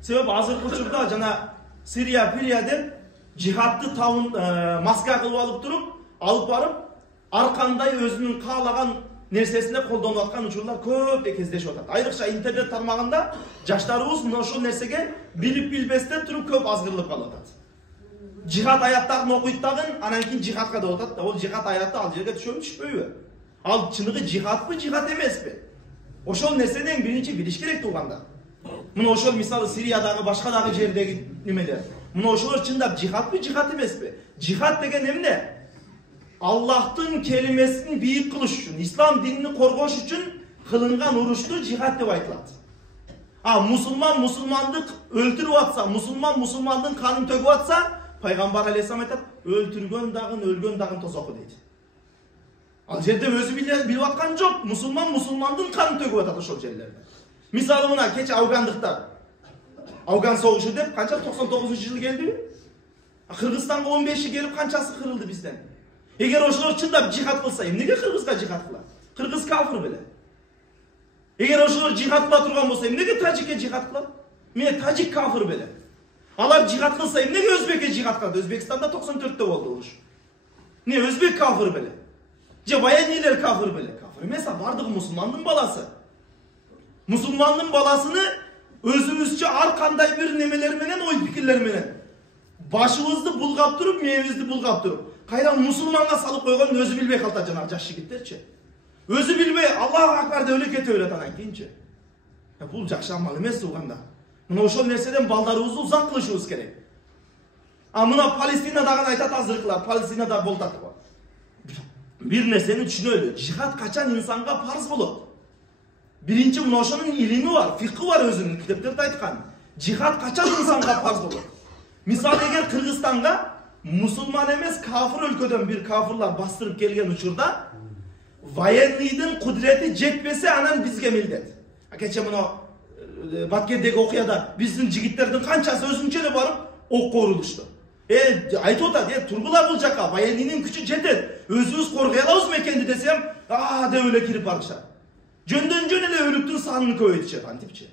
Sebep azırkı uçurda jana Siriya, Piriya'da cihatlı tavun maska kılıp alıp barıp arkanday özünün kağlagan nersesine koldanıp atkan uçurlar köp kezdешип атат. Ayırıkça internet tarmağında jaşlarыбыз мына ошол нерсеге билип билбестен туруп köp азгырылып калат. Cihat ayattарын окуйт дагы, анан кийин жихадка деп атат. Ол жихад аятты ал жерге түшөбү түшпөйбү? Ал чыныгы жихадпы, жихад эмеспи? Ошол нерсени эң биринчи билиш керек тууганда. Мына ошол мисалы Сириядагы башка дагы жердеги немелер. Мына ошолор чындап жихадпы, жихад эмеспи? Жихад деген эмне? Аллахтын келимесин бийик кылыш үчүн, ислам динини коргош үчүн кылынган урушту жихад деп айтылат. Мусулман мусулманды өлтүрүп атса, мусулман мусулмандын канын төгүп атса, пайгамбар алейхиссалам айтат, өлтүргөн дагы, өлгөн дагы тозоку дейт. Ал жерде өзү билип аткан жок, мусулман мусулмандын канын төгүп атат ошол жерлерде. Мисалы мына кече афгандыктар Афган согушу деп канча 99-жылы келди? Кыргызстанга 15-и келип канчасы кырылды бизден? Эгер ошолор чындап жихад кылса, эмнеге кыргызга жихад кылат? Кыргыз кафир беле. Эгер ошолор жихад кыла турган болсо, эмнеге тажикке жихад кылат? Міне тажик кафир беле. Алар жихад кылса, эмнеге өзбекке жихад кылат? Өзбекстанда 94-те болду уруш. Не өзбек кафир беле? Же военныйлер кафир беле? Кафир эмес, бардыгы мусулмандын баласы. Мусулмандын баласыны өзүбүзчө ар кандай бир немелер менен, ой пикирлер менен башыбызды булгап туруп, мээбизди булгап туруп, кайра мусулманга салып койгон өзү билбей калат жанагы жаш жигиттерчи. Өзү билбей Аллаху акбар деп эле кете берет анан кийинчи. Бул жакшы амал эмес тууганда. Мына ошол нерседен балдарыбызды узак кылышыбыз керек. Мына Палестинадагы айтат азыркылар, Палестинада болтат. Бир нерсени түшүнөлү. Жихад качан инсанга парз болот? Биринчи мына ошонун илими бар, фикы бар өзүнүн, китептерде айткан. Жихад качан инсанга парз болот? Мисалы эгер Кыргызстанга мусулман эмес кафир өлкөдөн бир кафирлар бастырып келген учурда военныйдын кудурети жетпесе, анан бизге милдет. Кече мына Баткендеги окуяда биздин жигиттердин канчасы өзүнчө эле барып окко урулушту. Айтып атат, тургула бул жака, военныйдын күчү жетет. Өзүбүз коргой алабыз мекенди десем, деп эле кирип барышат. Жөндөн жөн эле өлүктүн санын көбөйтүшөт антипчи.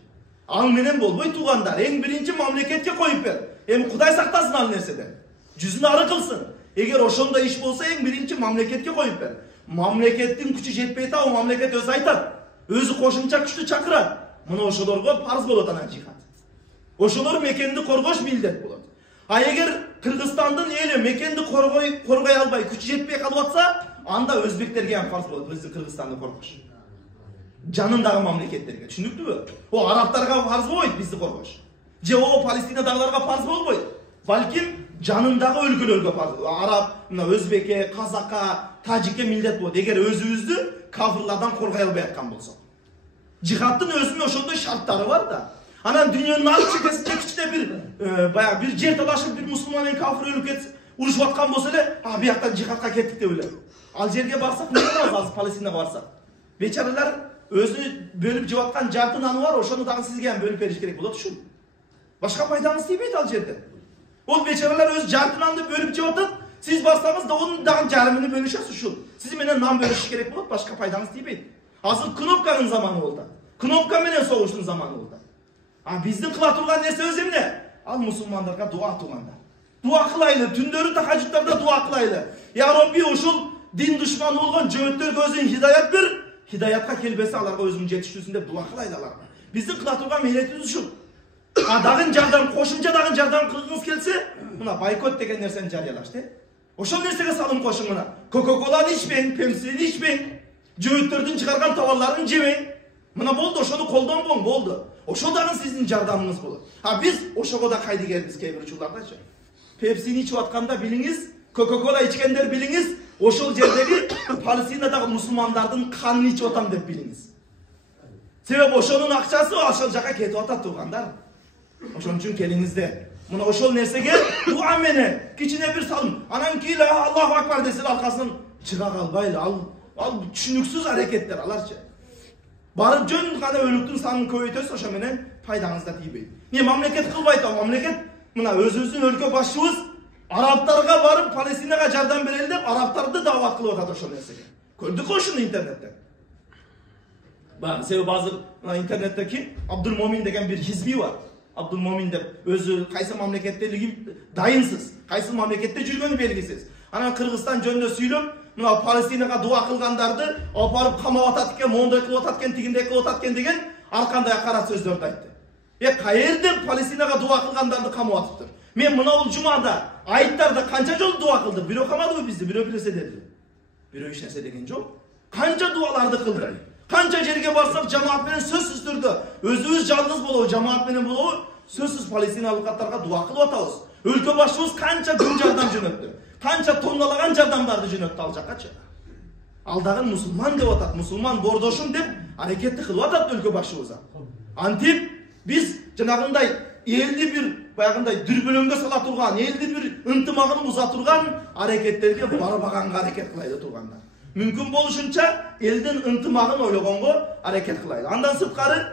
Ал менен болбойт туугандар. Эң биринчи мамлекетке коюп бер. Эми Кудай сактасын ал нерседен. Жүзүн ары кылсын. Эгер ошондой иш болсо, эң биринчи мамлекетке коюп бер. Мамлекеттин күчү жетпей атабы, мамлекет өзү айтат. Өзү кошумча күчтү чакырат. Мына ошолорго парз болот анан жихад. Ошолор мекенди коргош милдет болот. Эгер Кыргызстандын эли мекенди коргой албай, күчү жетпей калып атса, анда өзбектерге ham парз болот биздин Кыргызстанды коргош. Жанындагы мамлекеттерге, түшүнүктүбү? О арабтарга парз болбойт бизди коргош. Же о Палестинадагыларга парз болбойт. Балким жанындагы өлкөлөргө парз. Араб, мына өзбекке, казакка, тажикке милдет болот. Эгер өзүбүздү кафирлардан коргой албай аткан болсок. Жихадтын өзүнүн ошондой шарттары бар да. Анан дүйнөнүн ар чекесинде кичине бир жер талашып, бир мусулман менен кафир өлкө урушуп аткан болсо эле, бияктан жихадка кеттик деп эле. Ал жерге барсак, эмне кылабыз азыр Палестинага барсак? Бечаралар өзү бөлүп жеп аткан жарты наны бар, ошону дагы сизге ham бөлүп бериш керек болот ушул. Башка пайдаңыз тийбейт ал жерде. Ол бечаралар өз жарты нанды бөлүп жеп атат, сиз барсаңыз да онун дагы жарымын бөлүшөсүз ушул. Сиз менен нан бөлүшүш керек болот, башка пайдаңыз тийбейт. Азыр кнопканын заманы болду. Кнопка менен согуштун заманы болду. Биздин кыла турган нерсе өзү эмне? Ал мусулмандарга дуа туугандар. Дуа кылайлы, түндөрү тахажжуттарда дуа кылайлы. Я Робби, ушул дин душманы болгон жөөттөргө өзүң хидаят бер. Хидаятка келбесе аларга өзүң жетиштүүсүн деп дуа кылайлы аларга. Биздин кыла турган милдетибиз ушул. Дагы жардам, кошумча дагы жардам кылгыңыз келсе, мына бойкот деген нерсени жарыялаш, Ошол нерсеге салым кошуң мына. Кока-коланы ичпең, пепсини ичпең, жөөттөрдүн чыгарган товарларын жебең. Мына болду, ошону колдонбоң, болду. Ошол дагы сиздин жардамыңыз болот. Биз ошого да кайдыгербиз кээ бир учурлардачы. Пепсини ичип атканда билиңиз, Кока-кола ичкендер билиңиз, ошол жердеги Палестинадагы мусулмандардын канын ичип атам деп билиңиз. Себеби ошонун акчасы ошол жака кетип атат туугандар. Ошон үчүн келиңизде. Мына ошол нерсеге дуа менен кичине бир салым. Анан кийин Аллаху акбар десе аркасынан чыга калбайлы. Ал түшүнүксүз аракеттер аларчы. Барып жөн гана өлүктүн санын көбөйтөсүз, ошо менен пайдаңызда тийбейт. Не мамлекет кылбайт, мамлекет мына өзүбүздүн өлкө башчыбыз арабтарга барып Палестинага жардам берели деп арабтарды даават кылып атат ошол нерсеге. Көрдүк ошону интернетте. Себеби азыр интернетте ким? Абдулмомин деген бир хизби бар. Abdülmomin деп өзü kaysı mamleketteligi dayınsız. Kaysı mamlekette жүргөнү belgisiz. Ana Kırgızstan жөнүндө сүйлөp, mına Palestinaga dua kılgandardı, aparıp kamap atat eken, monday kılıp atat eken, tigindey kılıp atat eken degen arkanda kara sözdөрдү айтты. Kayerде Palestinaga dua kılgandardı kamap atıptır. Men mına ol jumada, ayıttarda kança jol dua kıldı. Biro kamadı bizdi, biro birese dedi. Biro hiç nerse degen jok. Kança dualardı kıldı. Kança жерге барсак жамаат менен сөзсүз түрдө өзүбүз жалгыз болобу, жамаат менен болобу, сөзсүз палестиналыктарга дуа кылып атабыз. Өлкө башчыбыз канча күн жардам жөнөттү. Канча тонналаган жардамдарды жөнөттү ал жаккачы. Ал дагы мусулман деп атат, мусулман бордошум деп аракетти кылып атат өлкө башчыбыз. Антип биз жанагындай элди бир баягындай дүрбөлөңгө сала турган, элди бир ынтымагын буза турган аракеттерге барбаганга аракет кылайлы тургандар. Мүмкүн болушунча элдин ынтымагын ойлогонго аракет кылайлы. Андан сырткары